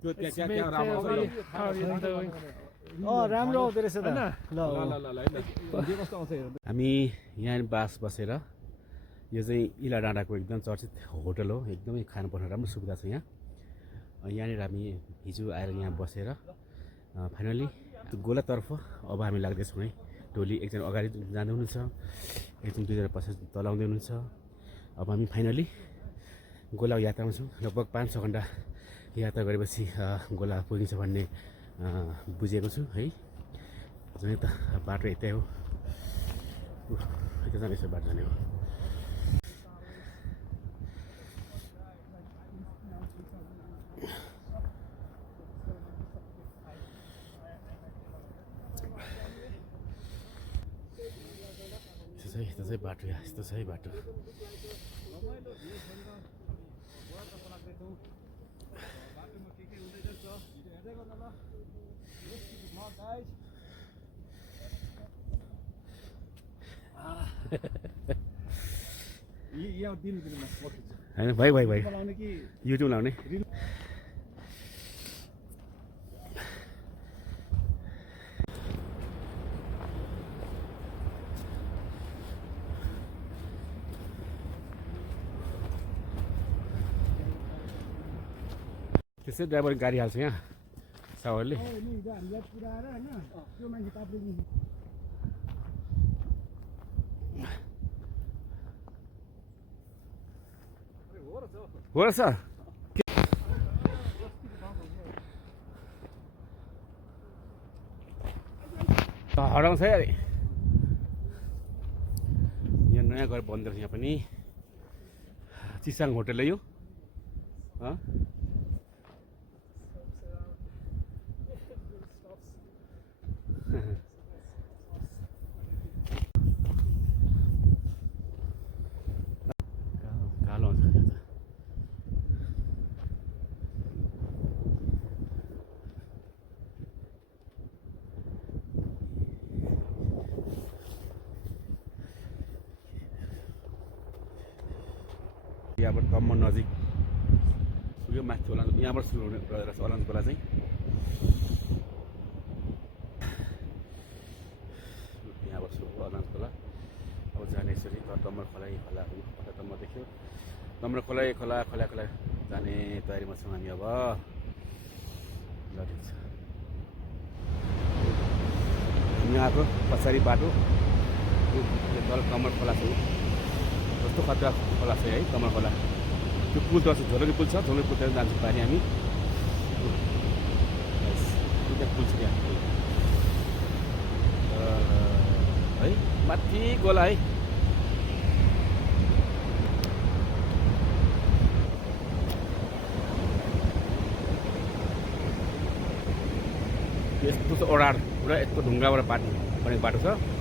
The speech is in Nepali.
त्यो It's त्यहाँ made त्यहाँ राम्रो clear आउँछ how you're doing. राम्रो आउँदो रहेछ त ल ल भिडियो कस्तो आउँछ हेर्नु हामी यहाँ बास बसेर यो चाहिँ इला डाँडाको एकदम चर्चित होटल हो एकदमै खानुपर्ने राम्रो सुविधा छ यहाँ यहाँनिर हामी हिजो आएर यहाँ बसेर फाइनली गोलातर्फ अब हामी लाग्दैछौँ है टोली एकजना अगाडि जाँदै हुनुहुन्छ एकजना दुईजना पछाडि तल आउँदै हुनुहुन्छ अब हामी फाइनली गोला यात्रामा छौँ लगभग 5-6 घन्टा यात्रा गरेपछि गोला पुगिन्छ भन्ने बुझेको छु है झन् त बाटो यतै हो यता जाने बाटो जाने हो यस्तो चाहिँ बाटो यस्तो छ है बाटो होइन भाइ भाइ भाइ युट्युब लाउने त्यसै ड्राइभर गाडी हाल्छ यहाँ सावरले हो रहेछ हराउँछ है अरे यहाँ नयाँ घर बन्द रहेछ यहाँ पनि चिसाङ होटल हो यो कालो हुन्छ यहाँबाट तम्म नजिक पुग्यो माथि होला यहाँबाट सुरु हुने रहेछ अलान्स खोला चाहिँ यहाँबाट सुरु भयो अलान्स खोला अब जाने यसरी तम्मर खोला खोलाहरू खोला तम्म देख्यो तम्मर खोला खोला खोला खोला जाने तयारीमा छौँ हामी अब ल ठिक छ यहाँको पछाडि बाटो तल कमर खोला छ कस्तो खतरा खोला छ है कमल खोला त्यो पुल त झोलकी पुल छ झोलकी पुल जान्छौँ पानी हामी दुईवटा पुल छ त्यहाँ है माथि गोला है यस्तो छ ओडार पुरा यस्तो ढुङ्गाबाट बाटो बनेको बाटो छ